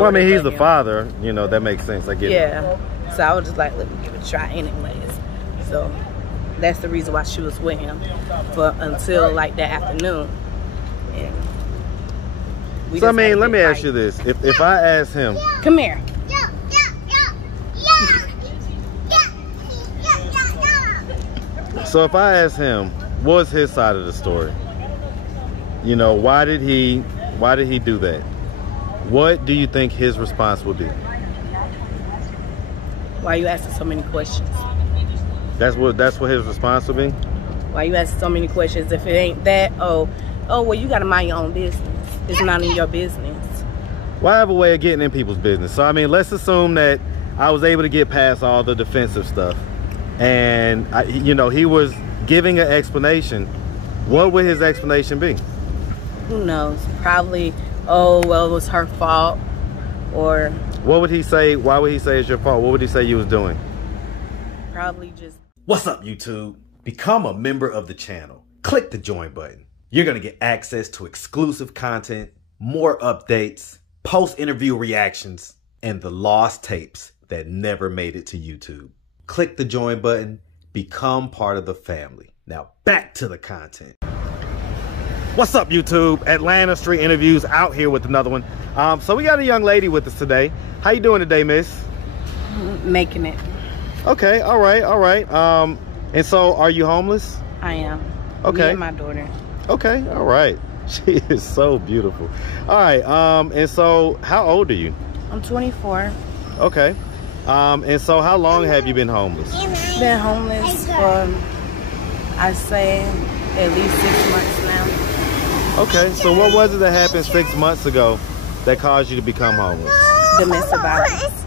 Well, I mean, he's the father, you know, that makes sense. I get it. Yeah. So I was just like, let me give it a try anyways. So that's the reason why she was with him for until like that afternoon. And so I mean, let me ask you this: if I ask him, come here. So if I ask him, what's his side of the story? You know, why did he do that? What do you think his response would be? Why are you asking so many questions? That's what his response would be? Why you asking so many questions? If it ain't that, oh, well, you gotta mind your own business. It's not in your business. Well, I have a way of getting in people's business. So I mean, let's assume that I was able to get past all the defensive stuff, and you know, he was giving an explanation. What would his explanation be? Who knows? Probably, oh, well, it was her fault. Or what would he say? Why would he say it's your fault? What would he say you was doing? Probably just... What's up, YouTube? Become a member of the channel. Click the join button. You're going to get access to exclusive content, more updates, post-interview reactions, and the lost tapes that never made it to YouTube. Click the join button. Become part of the family. Now back to the content. What's up, YouTube? Atlanta Street Interviews out here with another one. So we got a young lady with us today. How you doing today, miss? Making it. Okay, all right. And so are you homeless? I am. Okay. Me and my daughter. Okay, all right. She is so beautiful. All right, and so how old are you? I'm 24. Okay. And so how long have you been homeless? Been homeless for, I'd say, at least 6 months now. Okay, so what was it that happened 6 months ago that caused you to become homeless? Domestic violence.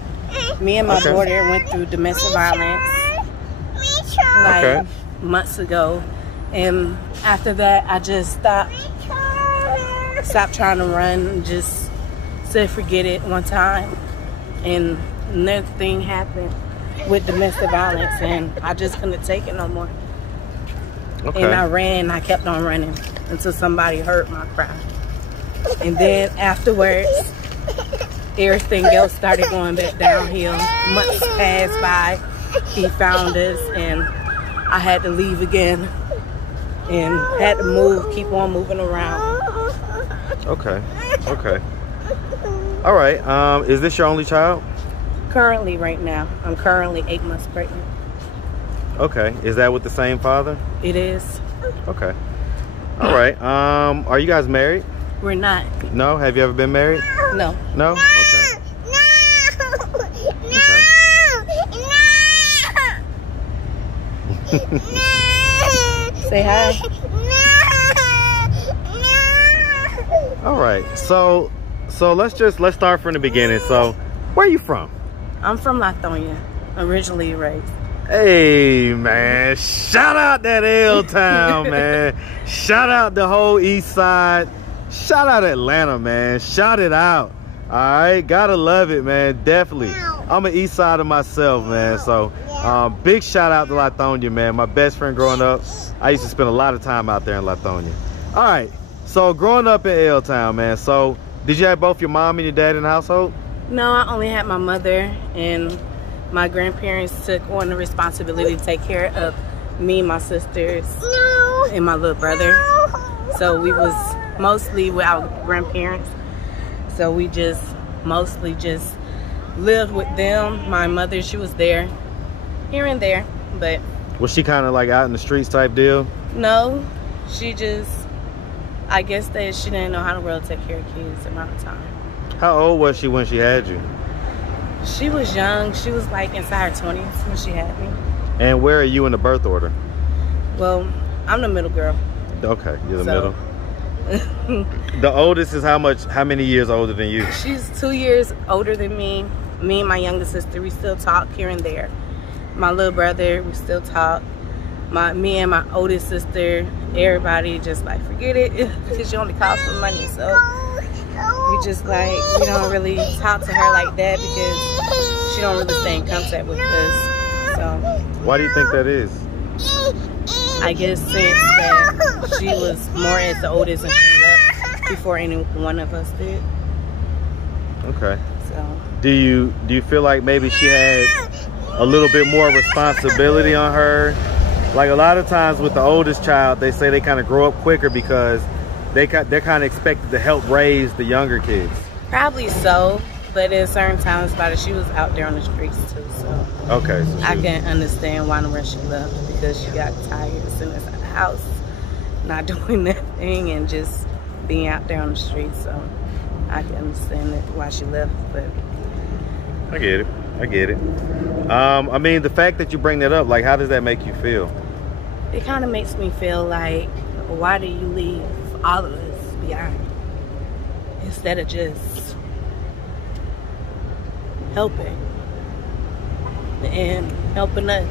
Me and my daughter went through domestic violence like months ago, and after that I just stopped trying to run and just said forget it one time, and another thing happened with domestic violence and I just couldn't take it no more. And I ran, I kept on running until somebody heard my cry. And then afterwards, everything else started going back downhill. Months passed by, he found us, and I had to leave again. And had to move, keep on moving around. Okay. All right, is this your only child? Currently, right now, I'm currently 8 months pregnant. Okay, is that with the same father? It is. Okay. All right. Are you guys married? We're not. No? Have you ever been married? No. No? Okay. Say hi. All right. So let's start from the beginning. So, where are you from? I'm from Lithonia, originally raised. Hey, man, shout out that L-Town, man. Shout out the whole East Side. Shout out Atlanta, man. Shout it out. All right, gotta love it, man. Definitely. I'm an East Sider myself, man. So big shout out to Lithonia, man. My best friend growing up, I used to spend a lot of time out there in Lithonia. All right, so growing up in L-Town, man. So did you have both your mom and your dad in the household? No, I only had my mother, and my grandparents took on the responsibility to take care of me, my sisters, and my little brother. So we was mostly with our grandparents. So we just mostly just lived with them. My mother, she was there, here and there, but... Was she kind of like out in the streets type deal? No, she just, I guess that she didn't know how to really take care of kids around the time. How old was she when she had you? She was young. She was like inside her 20s when she had me. And where are you in the birth order? Well, I'm the middle girl. Okay, you're the middle. The oldest is how many years older than you? She's 2 years older than me. Me and my younger sister, we still talk here and there. My little brother, we still talk. Me and my oldest sister, everybody just like forget it because she only costs some money. So we just like, we don't really talk to her like that because she don't really stay in contact with us. So why do you think that is? I guess since that she was more as the oldest and she left before any one of us did. Okay. So. Do you feel like maybe she had a little bit more responsibility on her? Like a lot of times with the oldest child, they say they kind of grow up quicker because they're kind of expected to help raise the younger kids. Probably so, but at certain times about it, she was out there on the streets too. So. Okay. So I can understand why she left, because she got tired sitting inside the house, not doing nothing and just being out there on the streets. So I can understand why she left, but. I get it. I get it. I mean, the fact that you bring that up, like, how does that make you feel? It kind of makes me feel like, why do you leave all of us behind? Instead of just helping and helping us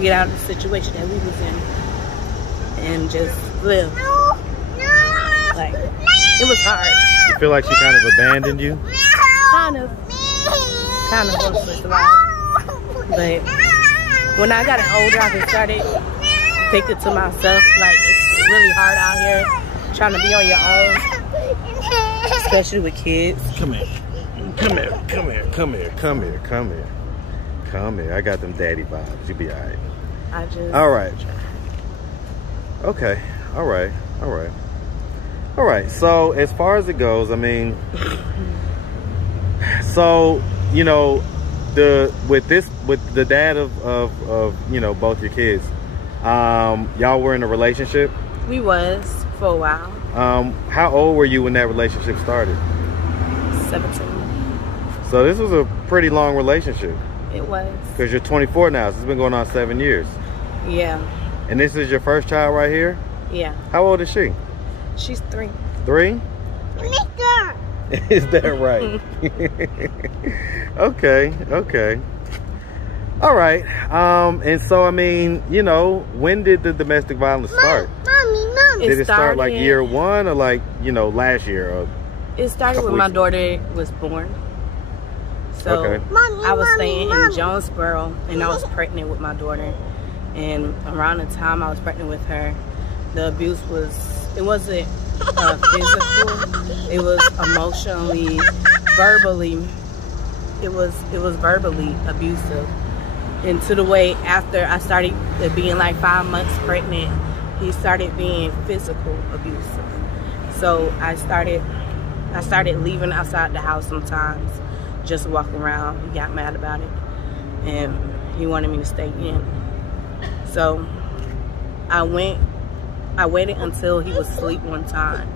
get out of the situation that we was in and just live. Like, it was hard. You feel like she kind of abandoned you? Kind of was a lot. But when I got older, I just started thinking to myself, like, it's really hard out here trying to be on your own, especially with kids. Come here. I got them daddy vibes. You'll be all right. All right. Okay. All right. So as far as it goes, I mean, so, you know, with the dad of you know, both your kids, y'all were in a relationship? We was for a while. How old were you when that relationship started? 17. So this was a pretty long relationship. It was. Because you're 24 now, so it's been going on 7 years. Yeah. And this is your first child right here? Yeah. How old is she? She's 3. 3? Is that right? Okay. All right. And so, I mean, you know, when did the domestic violence start? Mommy. Did it start like year 1 or like, you know, last year? Or it started when my daughter was born. So okay. I was staying in Jonesboro and I was pregnant with my daughter. And around the time I was pregnant with her, the abuse it wasn't physical, it was emotionally, verbally, it was verbally abusive. And to the way after I started being like 5 months pregnant, he started being physical abusive. So I started leaving outside the house sometimes, just to walk around. He got mad about it and he wanted me to stay in. So I waited until he was asleep one time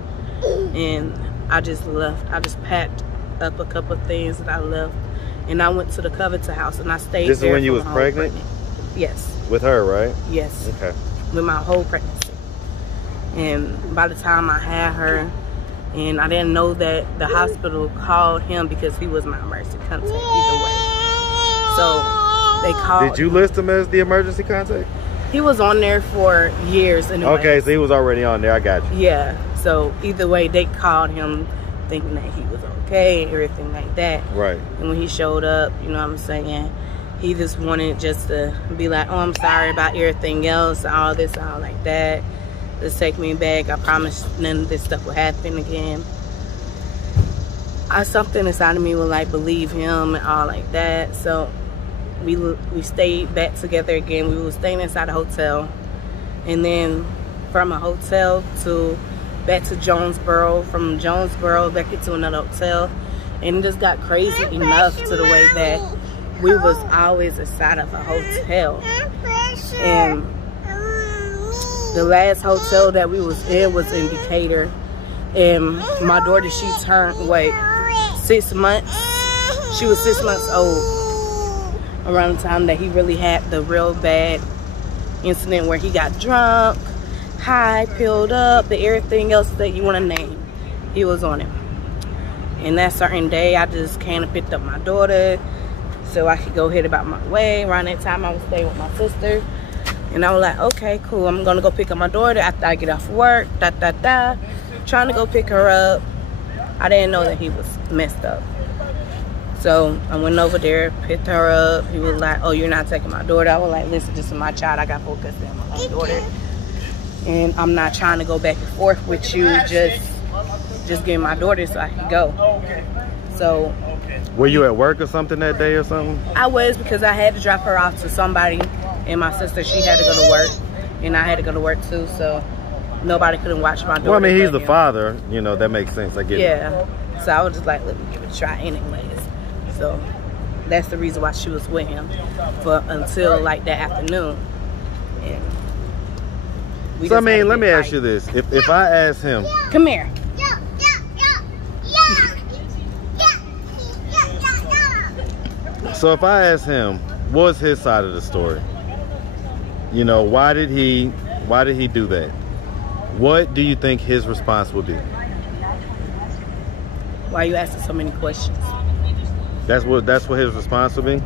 and I just left. I just packed up a couple of things that I left and I went to the Covington house and I stayed there. This is when you was pregnant? Yes. With her, right? Yes. Okay. With my whole pregnancy. And by the time I had her, and I didn't know that the hospital called him because he was my emergency contact either way. So they called. Did you list him as the emergency contact? He was on there for years anyway. Okay, so he was already on there. I got you. Yeah. So either way, they called him thinking that he was okay and everything like that. Right. And when he showed up, you know what I'm saying, he just wanted just to be like, oh, I'm sorry about everything else, all this, all like that. Just take me back. I promise none of this stuff will happen again. Something inside of me would like believe him and all like that. So we stayed back together again. We were staying inside a hotel, and then from a hotel back to Jonesboro, from Jonesboro back into another hotel, and it just got crazy enough to the way that we was always inside of a hotel. And the last hotel that we was in Decatur, and my daughter, she turned 6 months. She was 6 months old around the time that he really had the real bad incident where he got drunk, high, pilled up, and everything else that you want to name. He was on it. And that certain day, I just came and picked up my daughter so I could go ahead about my way. Around that time, I was staying with my sister. And I was like, okay, cool. I'm going to go pick up my daughter after I get off work, Trying to go pick her up. I didn't know that he was messed up. So I went over there, picked her up. He was like, oh, you're not taking my daughter. I was like, listen, this is my child. I got focused on my own daughter. And I'm not trying to go back and forth with you. Just give my daughter so I can go. So So. Were you at work or something that day or something? I was, because I had to drop her off to somebody, and my sister, she had to go to work, and I had to go to work too, so nobody couldn't watch my daughter. Well, I mean, he's the father, you know, that makes sense. I get it. Yeah. So I was just like, let me give it a try anyways. So that's the reason why she was with him for until like that afternoon. And so I mean, let me ask you this: if I ask him, come here. So if I ask him, what's his side of the story? You know, why did he do that? What do you think his response would be? Why are you asking so many questions? That's what his response would be?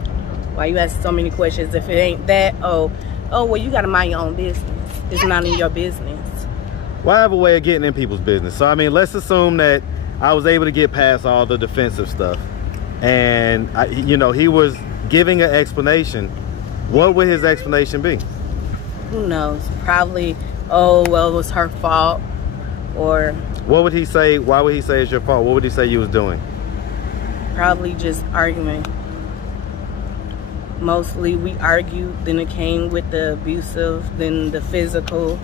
Why you asking so many questions? If it ain't that, oh, well, you gotta mind your own business. It's not in your business. Well, I have a way of getting in people's business. So I mean, let's assume that I was able to get past all the defensive stuff. And you know, he was giving an explanation. What would his explanation be? Who knows? Probably, oh, well, it was her fault. Or what would he say? Why would he say it's your fault? What would he say you was doing? Probably just arguing. Mostly we argued, then it came with the abusive, then the physical,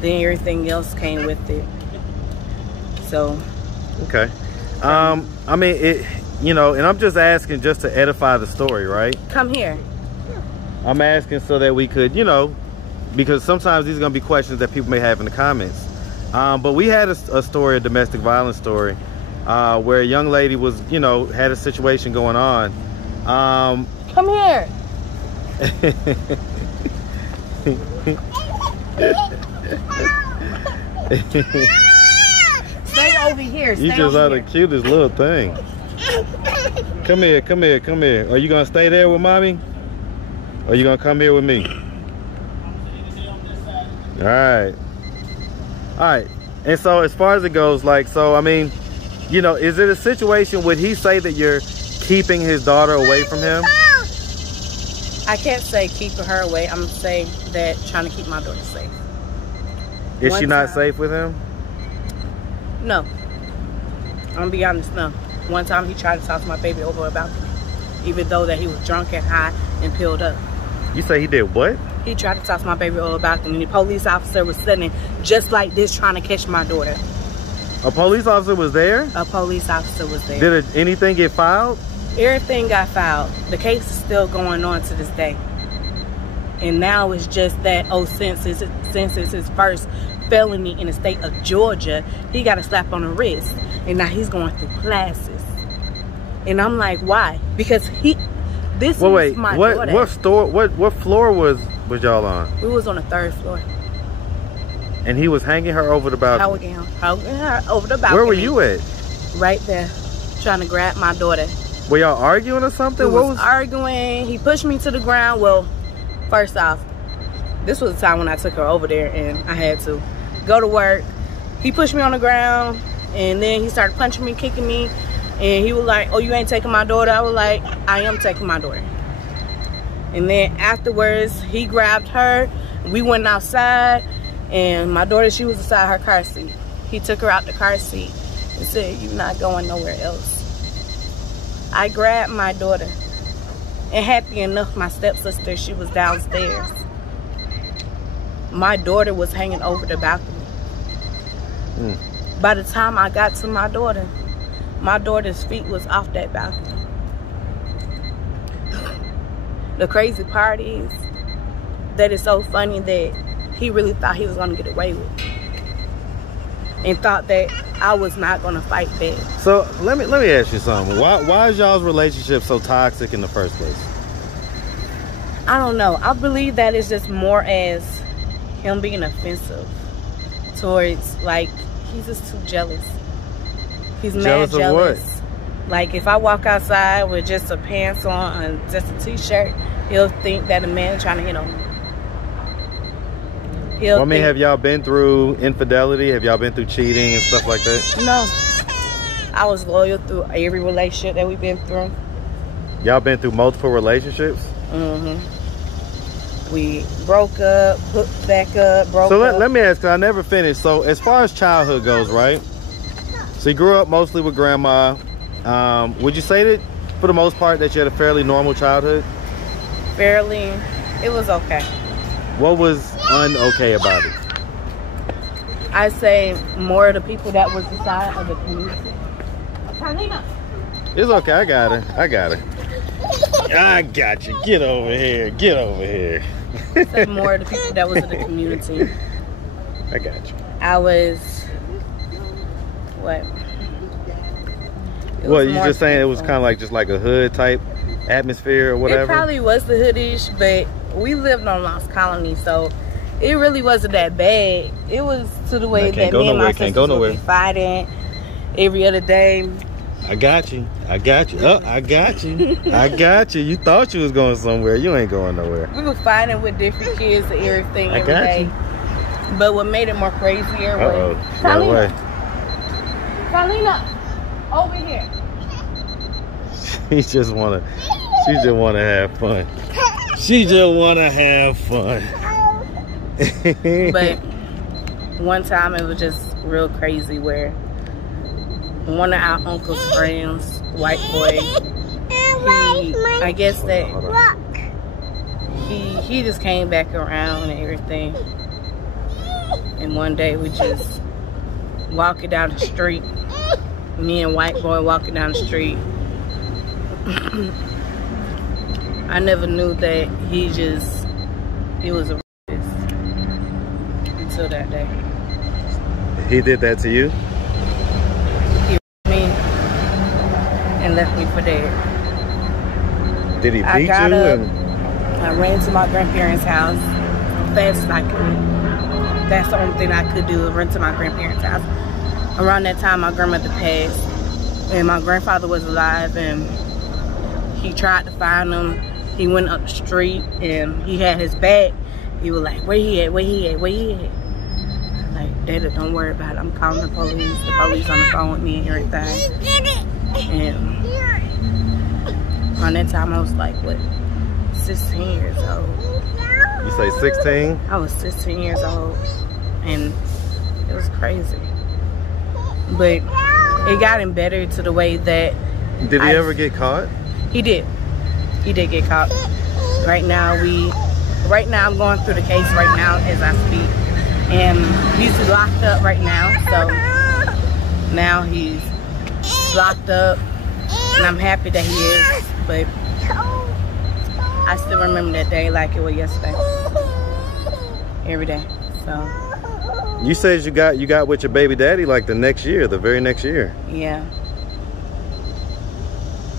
then everything else came with it. So okay. I mean, it, you know, and I'm just asking just to edify the story, right? Come here. I'm asking so that we could, you know, because sometimes these are going to be questions that people may have in the comments. But we had a story, a domestic violence story, where a young lady was, you know, had a situation going on. Come here. Stay over here. You just are the cutest little thing. Come here, come here, come here. Are you gonna stay there with mommy? Or are you gonna come here with me? All right. All right. And so as far as it goes, like, so I mean, you know, is it a situation, would he say that you're keeping his daughter away from him? I can't say keeping her away. I'm gonna say that trying to keep my daughter safe. Is she not safe with him? No. I'm gonna be honest, no. One time he tried to talk to my baby over a balcony, even though that he was drunk and high and pilled up. You say he did what? He tried to talk to my baby over a balcony. The police officer was sitting just like this trying to catch my daughter. A police officer was there? A police officer was there. Did anything get filed? Everything got filed. The case is still going on to this day. And now it's just that, oh, since it's his first felony in the state of Georgia, he got a slap on the wrist. And now he's going through classes. And I'm like, why? Because this is my daughter. What floor was y'all on? We was on the 3rd floor. And he was hanging her over the balcony? Hanging her over the balcony. Where were you at? Right there, trying to grab my daughter. Were y'all arguing or something? We was arguing. He pushed me to the ground. Well, first off, this was the time when I took her over there and I had to go to work. He pushed me on the ground and then he started punching me, kicking me. And he was like, oh, you ain't taking my daughter? I was like, I am taking my daughter. And then afterwards, he grabbed her. We went outside and my daughter, she was inside her car seat. He took her out the car seat and said, you're not going nowhere else. I grabbed my daughter. And happy enough, my stepsister, she was downstairs. My daughter was hanging over the balcony. By the time I got to my daughter's feet was off that balcony. The crazy part is that it's so funny that he really thought he was gonna get away with it. And thought that I was not gonna fight back. So let me ask you something. Why is y'all's relationship so toxic in the first place? I don't know. I believe that it's just more as him being offensive towards, like, he's just too jealous. He's mad jealous. Of what? Like, if I walk outside with just a pants on and just a t-shirt, he'll think that a man trying to hit on me. Well, I mean, have y'all been through infidelity? Have y'all been through cheating and stuff like that? No. I was loyal through every relationship that we've been through. Y'all been through multiple relationships? We broke up, hooked back up, broke up. So let me ask, 'cause I never finished. So as far as childhood goes, right? So you grew up mostly with grandma. Would you say that, for the most part, that you had a fairly normal childhood? Fairly. It was okay. What was un-okay about it? I say more of the people that was inside of the community. It's okay. I got her. I got her. I got you. Get over here. Get over here. Say more of the people that was in the community. I got you. I was what? Well, you just saying it was kind of like just like a hood type atmosphere or whatever? It probably was the hoodish, but we lived on Lost Colony, so it really wasn't that bad. It was to the way that me and my sisters would be fighting every other day. I got you. I got you. Oh, I got you. I got you. You thought you was going somewhere. You ain't going nowhere. We were fighting with different kids and everything every day. But what made it more crazier was Kalina, over here. She just wanna have fun. She just wanna have fun. But one time it was just real crazy where one of our uncle's friends, white boy, I guess that he just came back around and everything. And one day we just walking down the street, me and white boy walking down the street. I never knew that he was a rapist until that day. He did that to you? He raped me and left me for dead. Did he beat you? I ran to my grandparents' house fast as I could. That's the only thing I could do, run to my grandparents' house. Around that time, my grandmother passed, and my grandfather was alive, and he tried to find him. He went up the street, and he had his bag. He was like, where he at, where he at, where he at? I'm like, Dada, don't worry about it. I'm calling the police. The police on the phone with me and everything. And around that time, I was like, what, 16 years old. You say 16? I was 16 years old, and it was crazy. But it got him better to the way that... Did he ever get caught? He did. He did get caught. Right now I'm going through the case right now as I speak. And he's locked up right now, so now he's locked up, and I'm happy that he is, but I still remember that day like it was yesterday. Every day. So you said you got with your baby daddy like the next year, the very next year. Yeah.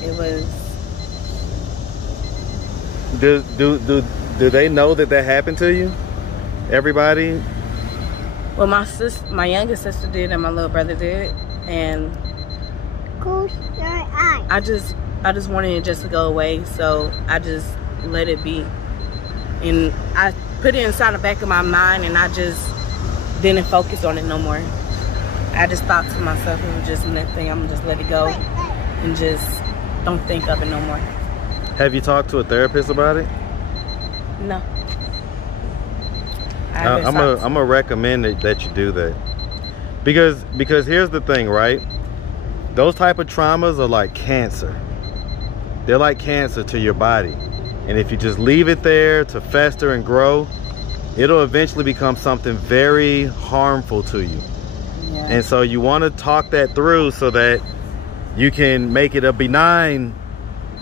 It was. Do they know that happened to you? Everybody? Well, my youngest sister did, and my little brother did, and I just wanted it just to go away, so I just let it be. And I put it inside the back of my mind, and I just didn't focus on it no more. I just thought to myself, it was just nothing. I'm gonna just let it go and just don't think of it no more. Have you talked to a therapist about it? No. I'm gonna recommend that you do that, because here's the thing, right? Those type of traumas are like cancer. They're like cancer to your body, and if you just leave it there to fester and grow, it'll eventually become something very harmful to you. Yeah. And so you want to talk that through so that you can make it a benign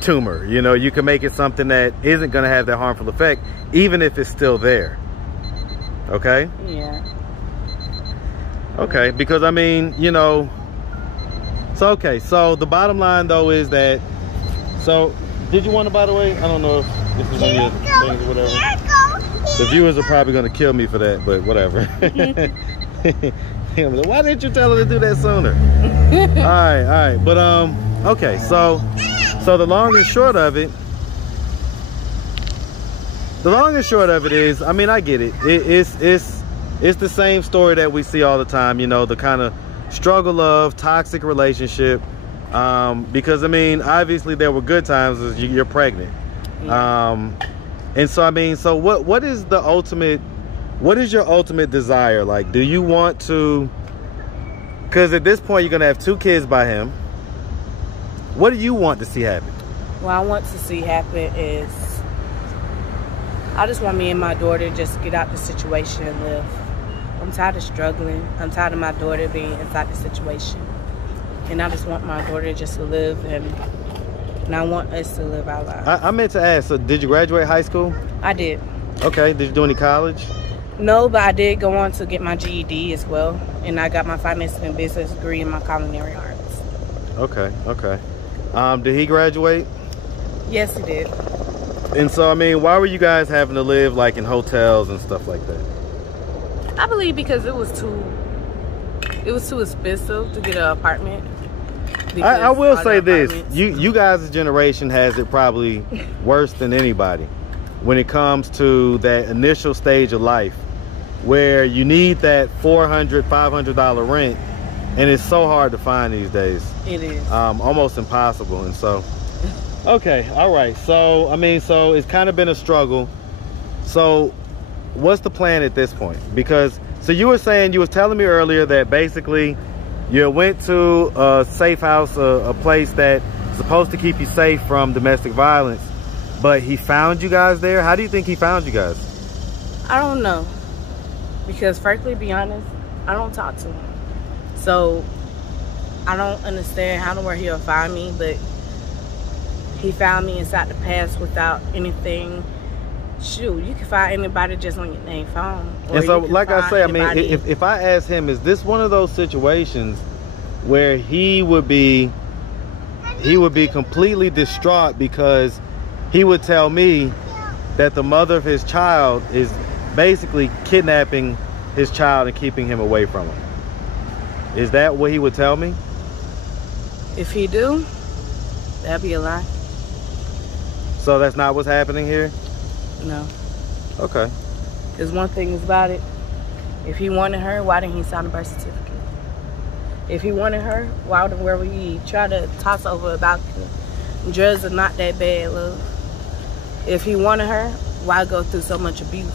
tumor. You know, you can make it something that isn't going to have that harmful effect, even if it's still there. Okay? Yeah. Okay, because I mean, you know, so okay, so the bottom line though is that, so did you want to, by the way, I don't know if this is one of your things or whatever. The viewers are probably going to kill me for that, but whatever. Why didn't you tell her to do that sooner? all right, but okay, so the long and short of it is, I mean, I get it. It's the same story that we see all the time, you know, the kind of struggle of toxic relationship, because I mean, obviously there were good times as you're pregnant. Yeah. And so I mean, so what is your ultimate desire? Like, do you want to, because at this point you're gonna have 2 kids by him, What do you want to see happen? What I want to see happen is, I just want me and my daughter just get out the situation and live. I'm tired of struggling. I'm tired of my daughter being inside the situation. And I just want my daughter just to live, and I want us to live our lives. I meant to ask, so did you graduate high school? I did. Okay, did you do any college? No, but I did go on to get my GED as well. And I got my finance and business degree in my culinary arts. Okay, okay. Did he graduate? Yes, he did. And so, I mean, why were you guys having to live like in hotels and stuff like that? I believe because it was too expensive to get an apartment. I will say this, you guys' generation has it probably worse than anybody when it comes to that initial stage of life where you need that $400, $500 rent, and it's so hard to find these days. It is. Almost impossible. And so, okay, all right. So, I mean, so it's kind of been a struggle. So what's the plan at this point? Because, so you were telling me earlier that basically you went to a safe house, a place that's supposed to keep you safe from domestic violence, but he found you guys there. How do you think he found you guys? I don't know. Because frankly, to be honest, I don't talk to him. So I don't understand how and where he'll find me, but he found me inside the past without anything. Shoot, you can find anybody just on your name phone. And so, like I say, I mean, if I ask him, is this one of those situations where he would be completely distraught because he would tell me that the mother of his child is basically kidnapping his child and keeping him away from him? Is that what he would tell me? If he do, that'd be a lie. So that's not what's happening here? No. Okay. Because one thing is about it, if he wanted her, why didn't he sign a birth certificate? If he wanted her, why would he try to toss over about the drugs are not that bad, love? If he wanted her, why go through so much abuse?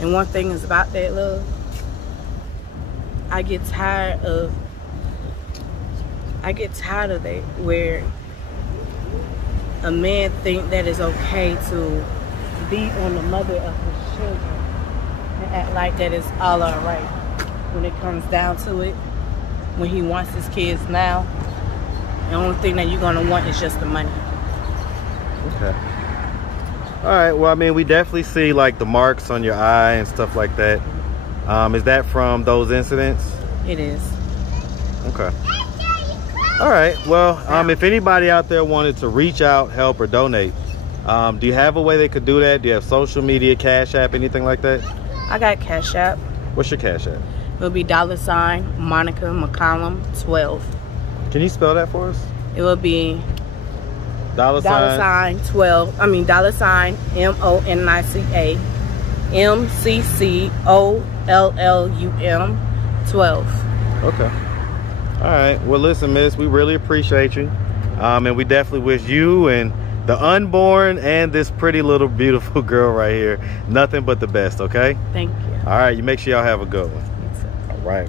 And one thing is about that, love, I get tired of that, where a man think that it's okay to beat on the mother of his children and act like that it's all alright. When it comes down to it, when he wants his kids now, the only thing that you're gonna want is just the money. Okay. All right, well, I mean, we definitely see like the marks on your eye and stuff like that. Is that from those incidents? It is. Okay. All right, well, if anybody out there wanted to reach out, help, or donate, do you have a way they could do that? Do you have social media, Cash App, anything like that? I got Cash App. What's your Cash App? It'll be $ Monica McCollum 12. Can you spell that for us? It will be $12. $MONICA MCCOLLUM 12. Okay. All right. Well, listen, miss, we really appreciate you. And we definitely wish you and the unborn and this pretty little beautiful girl right here nothing but the best, okay? Thank you. All right. You make sure y'all have a good one. Thanks, sir. All right.